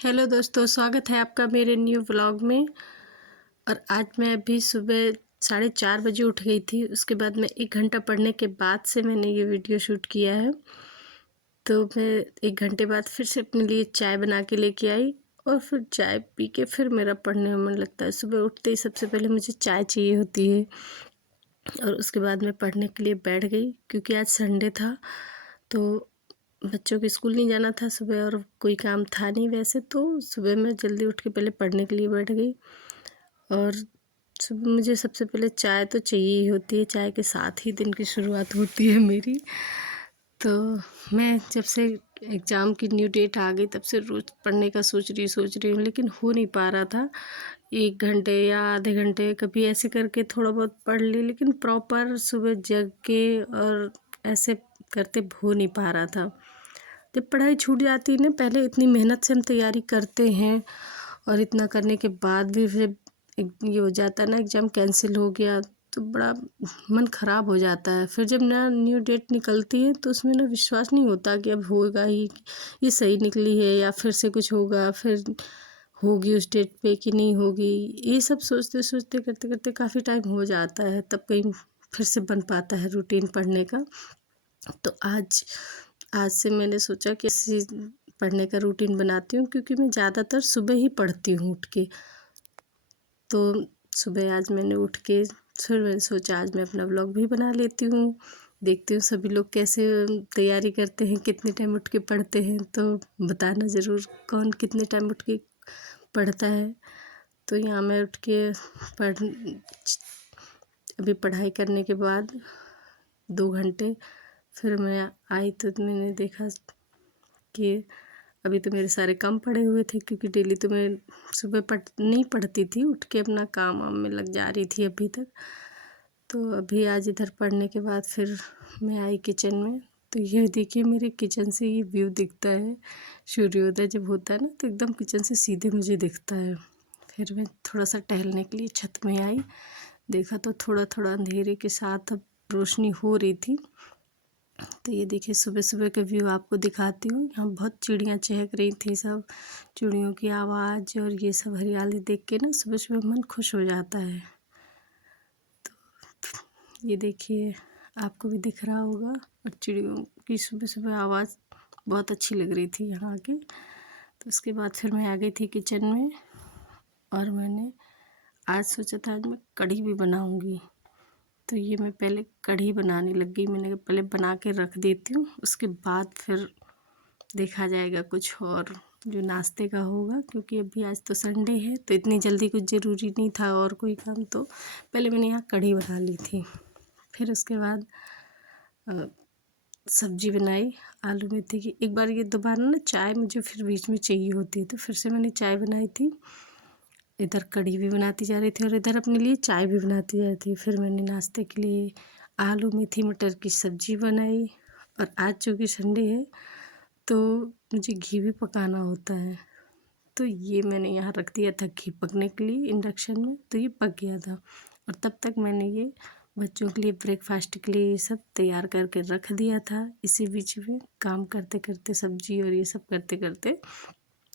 Hello दोस्तों, स्वागत है आपका मेरे न्यू व्लॉग में। और आज मैं अभी सुबह 4:30 बजे उठ गई थी। उसके बाद मैं 1 घंटा पढ़ने के बाद से मैंने ये वीडियो शूट किया है। तो मैं 1 घंटे बाद फिर से अपने लिए चाय बना के लेके आई और फिर चाय पी के फिर मेरा पढ़ने में मन लगता है। सुबह उठते ही सबसे पहले मुझे चाय चाहिए होती है और उसके बाद मैं पढ़ने के लिए बैठ गई, क्योंकि आज संडे था तो बच्चों के स्कूल नहीं जाना था सुबह और कोई काम था नहीं वैसे। तो सुबह मैं जल्दी उठ के पहले पढ़ने के लिए बैठ गई। और सुबह मुझे सबसे पहले चाय तो चाहिए ही होती है, चाय के साथ ही दिन की शुरुआत होती है मेरी। तो मैं जब से एग्ज़ाम की न्यू डेट आ गई तब से रोज़ पढ़ने का सोच रही हूँ, लेकिन हो नहीं पा रहा था। 1 घंटे या आधे घंटे कभी ऐसे करके थोड़ा बहुत पढ़ ली, लेकिन प्रॉपर सुबह जग के और ऐसे करते हो नहीं पा रहा था। जब पढ़ाई छूट जाती है ना, पहले इतनी मेहनत से हम तैयारी करते हैं और इतना करने के बाद भी फिर ये हो जाता है ना, एग्ज़ाम कैंसिल हो गया तो बड़ा मन ख़राब हो जाता है। फिर जब ना न्यू डेट निकलती है तो उसमें ना विश्वास नहीं होता कि अब होगा ही, ये सही निकली है या फिर से कुछ होगा, फिर होगी उस डेट पे कि नहीं होगी। ये सब सोचते सोचते करते करते काफ़ी टाइम हो जाता है, तब कहीं फिर से बन पाता है रूटीन पढ़ने का। तो आज आज से मैंने सोचा कि इसी पढ़ने का रूटीन बनाती हूँ, क्योंकि मैं ज़्यादातर सुबह ही पढ़ती हूँ उठ के। तो सुबह आज मैंने उठ के फिर मैंने सोचा आज मैं अपना व्लॉग भी बना लेती हूँ। देखती हूँ सभी लोग कैसे तैयारी करते हैं, कितने टाइम उठ के पढ़ते हैं, तो बताना ज़रूर कौन कितने टाइम उठ के पढ़ता है। तो यहाँ मैं उठ के पढ़ अभी पढ़ाई करने के बाद 2 घंटे फिर मैं आई तो मैंने देखा कि अभी तो मेरे सारे काम पड़े हुए थे, क्योंकि डेली तो मैं सुबह नहीं पढ़ती थी, उठ के अपना काम वाम में लग जा रही थी अभी तक। तो अभी आज इधर पढ़ने के बाद फिर मैं आई किचन में। तो ये देखिए मेरे किचन से ये व्यू दिखता है। सूर्योदय जब होता है ना तो एकदम किचन से सीधे मुझे दिखता है। फिर मैं थोड़ा सा टहलने के लिए छत में आई, देखा तो थोड़ा थोड़ा अंधेरे के साथ अब रोशनी हो रही थी। तो ये देखिए सुबह सुबह का व्यू आपको दिखाती हूँ। यहाँ बहुत चिड़ियाँ चहक रही थी, सब चिड़ियों की आवाज़ और ये सब हरियाली देख के ना सुबह सुबह मन खुश हो जाता है। तो ये देखिए आपको भी दिख रहा होगा, और चिड़ियों की सुबह सुबह आवाज़ बहुत अच्छी लग रही थी यहाँ की। तो उसके बाद फिर मैं आ गई थी किचन में और मैंने आज सोचा था आज मैं कढ़ी भी बनाऊँगी। तो ये मैं पहले कढ़ी बनाने लग गई। मैंने कहा पहले बना के रख देती हूँ, उसके बाद फिर देखा जाएगा कुछ और जो नाश्ते का होगा, क्योंकि अभी आज तो संडे है तो इतनी जल्दी कुछ ज़रूरी नहीं था और कोई काम। तो पहले मैंने यहाँ कढ़ी बना ली थी। फिर उसके बाद सब्ज़ी बनाई आलू मेथी की। एक बार ये दोबारा ना चाय मुझे फिर बीच में चाहिए होती है, तो फिर से मैंने चाय बनाई थी। इधर कढ़ी भी बनाती जा रही थी और इधर अपने लिए चाय भी बनाती जा रही थी। फिर मैंने नाश्ते के लिए आलू मेथी मटर की सब्ज़ी बनाई। और आज चूँकि संडे है तो मुझे घी भी पकाना होता है, तो ये मैंने यहाँ रख दिया था घी पकने के लिए इंडक्शन में, तो ये पक गया था। और तब तक मैंने ये बच्चों के लिए ब्रेकफास्ट के लिए ये सब तैयार करके रख दिया था। इसी बीच में काम करते करते सब्ज़ी और ये सब करते करते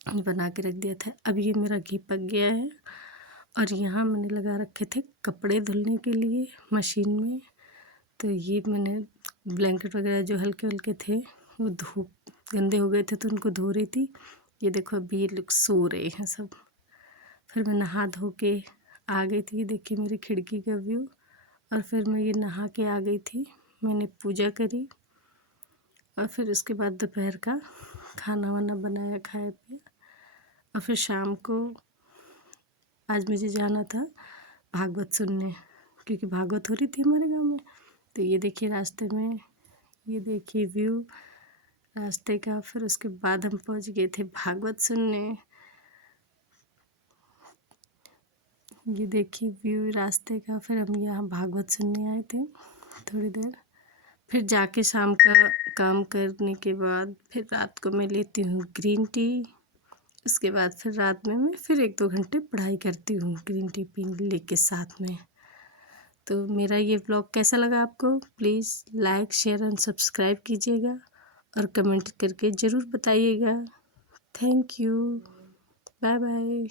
बना के रख दिया था। अब ये मेरा घी पक गया है और यहाँ मैंने लगा रखे थे कपड़े धुलने के लिए मशीन में। तो ये मैंने ब्लैंकेट वगैरह जो हल्के हल्के थे वो गंदे हो गए थे तो उनको धो रही थी। ये देखो अभी ये लोग सो रहे हैं सब। फिर मैं नहा धो के आ गई थी। ये देखिए मेरी खिड़की का व्यू। और फिर मैं ये नहा के आ गई थी, मैंने पूजा करी और फिर उसके बाद दोपहर का खाना वाना बनाया, खाया पिया। और फिर शाम को आज मुझे जाना था भागवत सुनने, क्योंकि भागवत हो रही थी हमारे गांव में। तो ये देखिए रास्ते में, ये देखिए व्यू रास्ते का। फिर उसके बाद हम पहुंच गए थे भागवत सुनने। ये देखिए व्यू रास्ते का। फिर हम यहाँ भागवत सुनने आए थे थोड़ी देर। फिर जाके शाम का काम करने के बाद फिर रात को मैं लेती हूँ ग्रीन टी। उसके बाद फिर रात में मैं फिर 1-2 घंटे पढ़ाई करती हूँ ग्रीन टी पीने के साथ में। तो मेरा ये व्लॉग कैसा लगा आपको, please like share and subscribe कीजिएगा और कमेंट करके ज़रूर बताइएगा। Thank you. Bye bye.